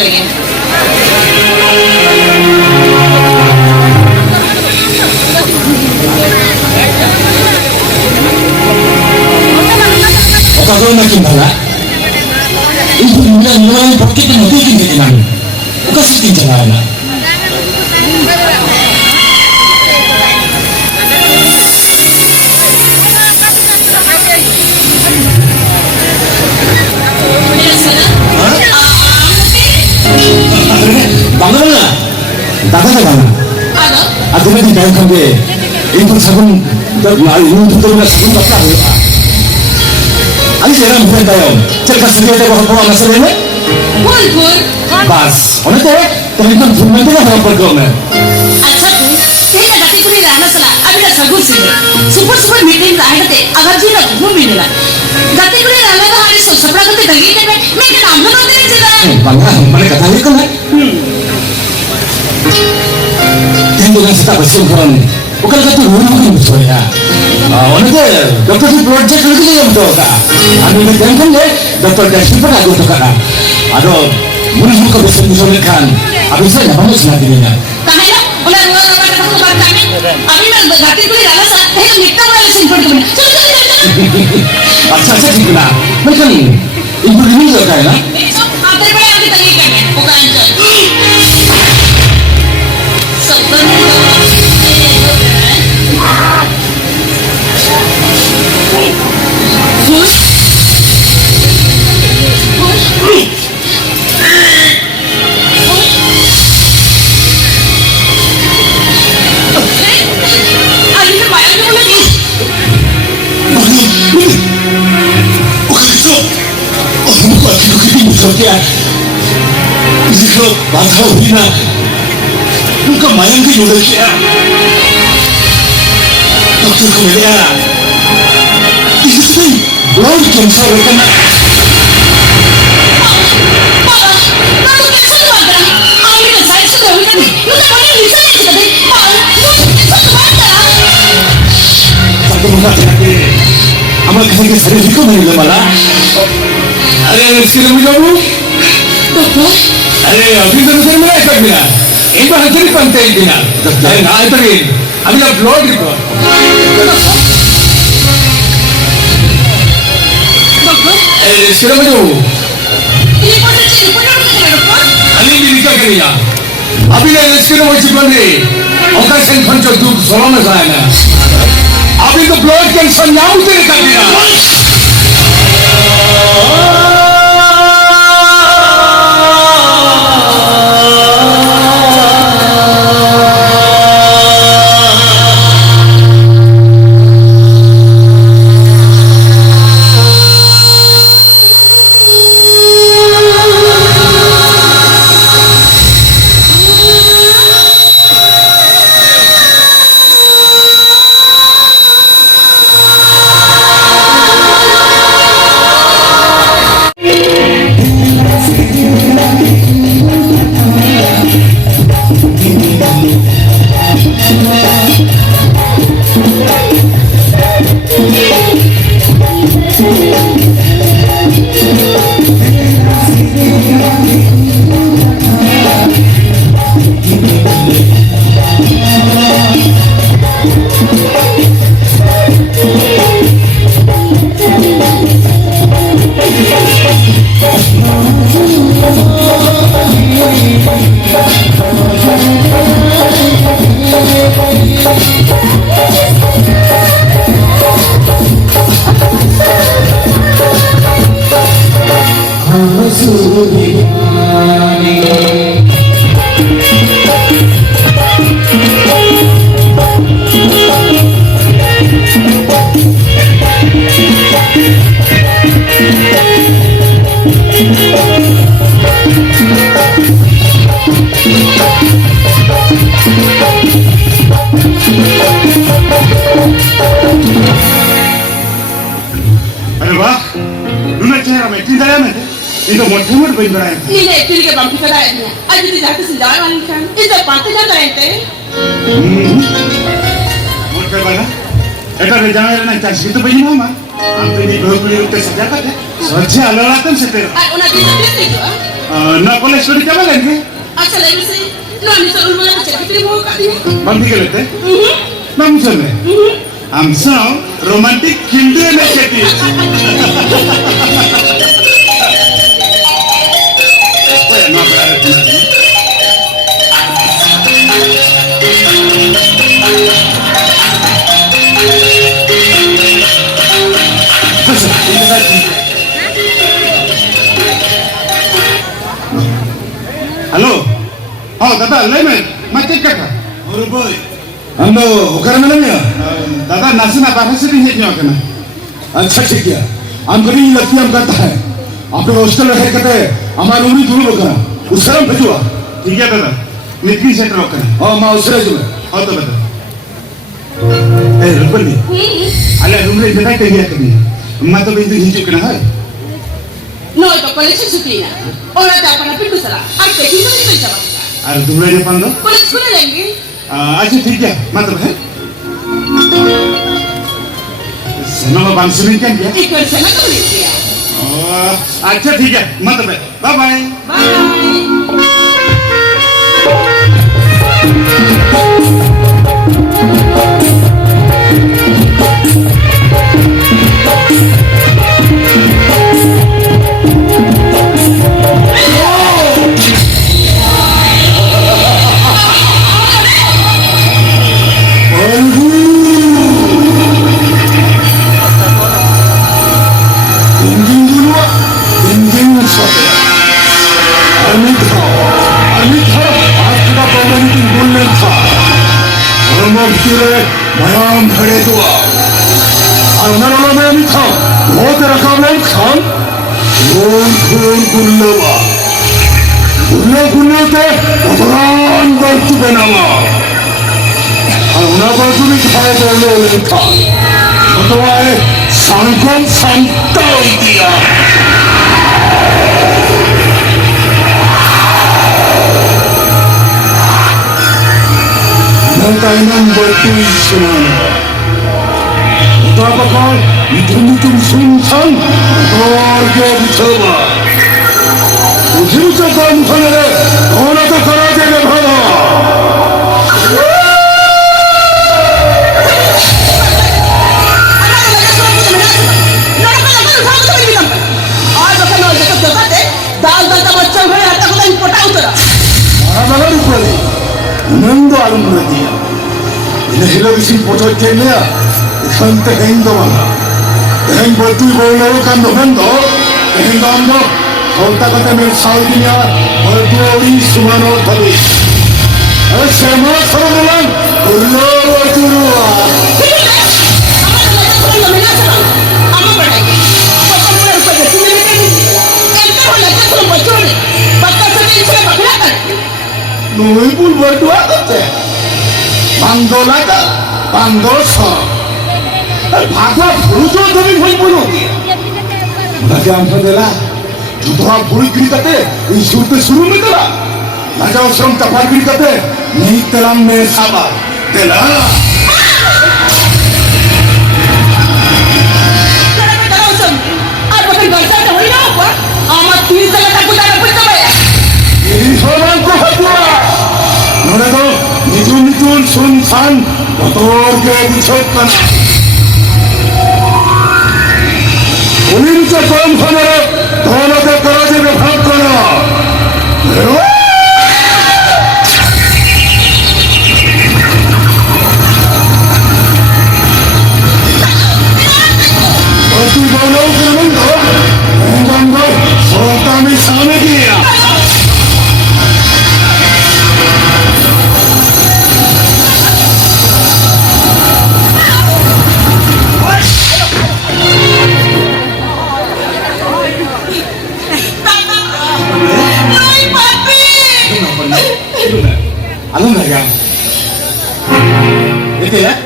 lagi. Kalau nak kimbala, ibu bilang mulai pakai dengan bikin jadi mana? Bukan sih jalan. Bagaimana? Bagaimana? Aku ni dah kembali. Ibu sabun, ibu tu nak sabun apa? Ani sekarang bukan tahu. Cerita sendiri ada apa masalah ni? Pul. Bas, orang tu, terlibat bukan tu lah orang berguna. अच्छा तू तेरे गति को नहीं रहना सला अभी ना सगुन से सुपर मीटिंग का है ते अगर जी ना घूम मिलेगा गति को नहीं रहना तो हमारे सपना को ते दंगे में मैं क्या नाम ना तेरे चला Bangga, mana kata ni kan? Ini dengan kita bersimpulan. Bukan kata rumah betul ya. Orang tu, doktor di projek lagi yang betul tak? Anu ni kan le, doktor dari sini pun ada untuk kata. Aduh, mungkin muka bersih kan. Habis saya apa mesti nanti ni? कहे ना उन्हें वो कथा को बात करने अभी मैं गति को नहीं रहना सला है निकटा वाला सिंपल को नहीं चल अच्छा ठीक ना. Macam ni, ibu ini juga kan? आते बड़े आगे तक ये करने वो काम चल सब Kerja, jika bahasa Hina, bukan main ke Indonesia. Doktor Korea, istri, belum cancer kena. Tapi mungkin lagi, amal kerja sering juga main lemala. अरे इसके लिए मुझे वो अरे अभी तो मुझे मिला ऐसा बिना एक बार हज़ारी पंते ही बिना अरे ना इतना ही अभी ना ब्लॉग लिखो अरे इसके लिए मुझे वो अली भी निकल कर लिया अभी ना इसके लिए वो चिपक गई औका सेंफन जो दूध सोलह में जाए ना अभी तो ब्लॉग के संज्ञान उतरे कर दिया Ini mau cuma berbicara. Ini pilih ke bangku saya ni. Aja di jatuh sendiri orang kan. Itu pantai jatuh ente. Mau ke mana? Eka jangan nak cari situ begini mama. Ambil di dua puluh rupiah saja kan? Saja alasan seter. Una di itu. ना college study क्या लेंगे अच्छा लगे से non तो उन वाला check कितने वो कर दिए बंदी के लेते ना मुझे में हम सब रोमांटिक किंडे में कहती है ओए ना बड़ा है हेलो हाँ दादा ले मैं चेक करता और बोल हम तो उकर में नहीं दादा नासिना बाहर से भी नहीं आना अच्छा ठीक है हम कभी लगती हम करता है आप लोग हॉस्टल में कहते हैं हमारे उम्र दूर होकर उस तरह भेजुआ ठीक है दादा निकली सेट रोक कर हाँ मैं उस तरह जो है हाँ तो बता ए रुपनी अल्लाह रूम में इतना कहिए कभी मैं तो बिंदु हिंचू करना है no तो कॉलेज से छुट्टी ना और आता अपना पिंडू सला अब पे कितना नहीं चला अरे तुम लोग पंदो कॉलेज खुले लेंगे अच्छा ठीक है मतलब है सुनो बांसुरी क्या क्या एक बार चला तो ले लिया अच्छा ठीक है मतलब है बाय बाय बाय मयाम भरे दुआ और नरम में भी था बहुत रकम में खान खून खून गुल्लवा गुल्ले के भगवान वक्त बनावा और उन्हें पर भी खाए बोले था तो आए संगम संता दिया Nantainan bertulis semua. Betapakah hitung-hitung sungsan keluarga dicoba. Ujian kamu kanare, orang tak kerja berhala. Nando alam dia. Ini hilang isi foto kenya. Ikan teheng doang. Teheng batu bola kan doang do. Teheng gamdo. Kau tak kata mersaldinya. Batu ori sumano tadi. Semua seorang ulur turua. Nui pun berdua kata, Bandola ka, Bandosa, Bhagwa Bhujo dami bhai bono. Raja amsa dela, judha bhuri kiri kate, insurte shuru mein dela. Raja osram tapar kiri kate, nahi telam mein saba dela. Ini orang ko hadwa. Nora do nijun sunsan motor ke dichokkan. Unin se kom khanare dono ke karaje me bhag karo. Atu bono kurang do. Enggan do. Sota mi same dia. Alam nggak ya? Itu ya?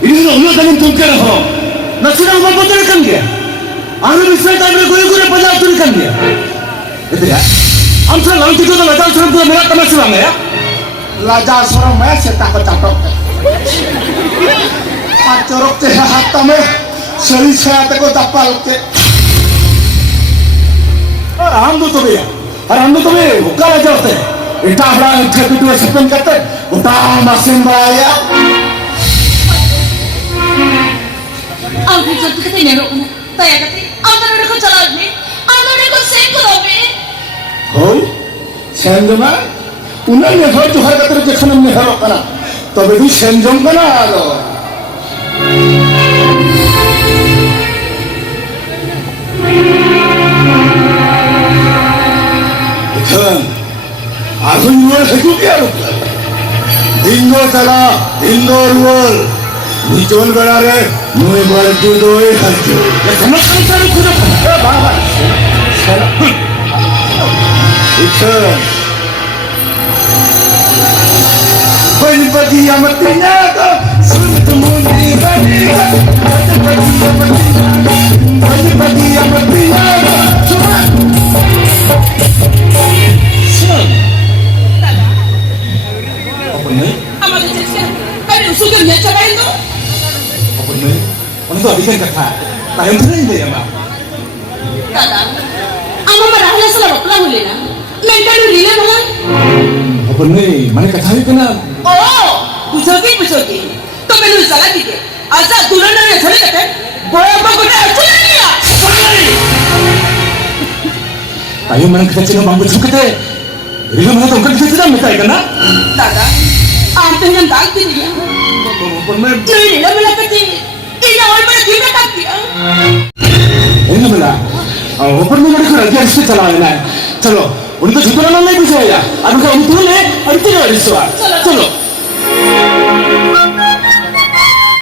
Ini sudah ulah dengan tungkar ho. Nasi nak apa turunkan dia? Anu bisa tapi gue pajak turunkan dia. Itu ya? Amsa lalu itu tuh lajang suram tuh mereka masih lama ya? Lajang suram ya setak kecatok. Pacorok teh hatam ya. Seri saya teko tapal ke. Am tuh ya? Ar ando to be ukala jawte. Eta abra thapi tu sepen kate. Uta masin baya. Aunque yo te tenía no una. Taya kati. Anda no ko chala ni. Anda no ko same ko be. Hoi? Sendoma? Una ne ho tu har kate jekhana me haro kana. Tobe di senjom kana alo. Ikan, aku jual satu dia lupa. Indo salah, Indo jual. Dijual berare, nui berdu doi harju. Ya sama sama cari kuda. Bapa. Ikan. Bagi yang matinya kau, sulit mundi bagi. Bagi yang matinya kau, cuma. Apa ni? Ama de chese. Kali usuke nya chala indo. Apa ni? Orang tu abikan kata. Tayang tu ni dia mak. Dada. Ama marahla sala rokla hule na. Mental rile bala. Apa ni? Mana kata ni kena? Oh, bujogi. To menu sala dike. Aja durana ne chale kate. Boya ba gote achule niya. Tayang mana kata cina bambu cukete. Rile mana tu kan kita tidak minta ikan na? Dada. Ante yang dag di niya. Apa ni? Rile bala kate. Ina oi bala dime kakya. Ini mana? Apa ni mana kau lagi harus cakap lagi na? Chalo, उनको झुकना नहीं बुझाया अब उनको उनको ले और तीन बार चलो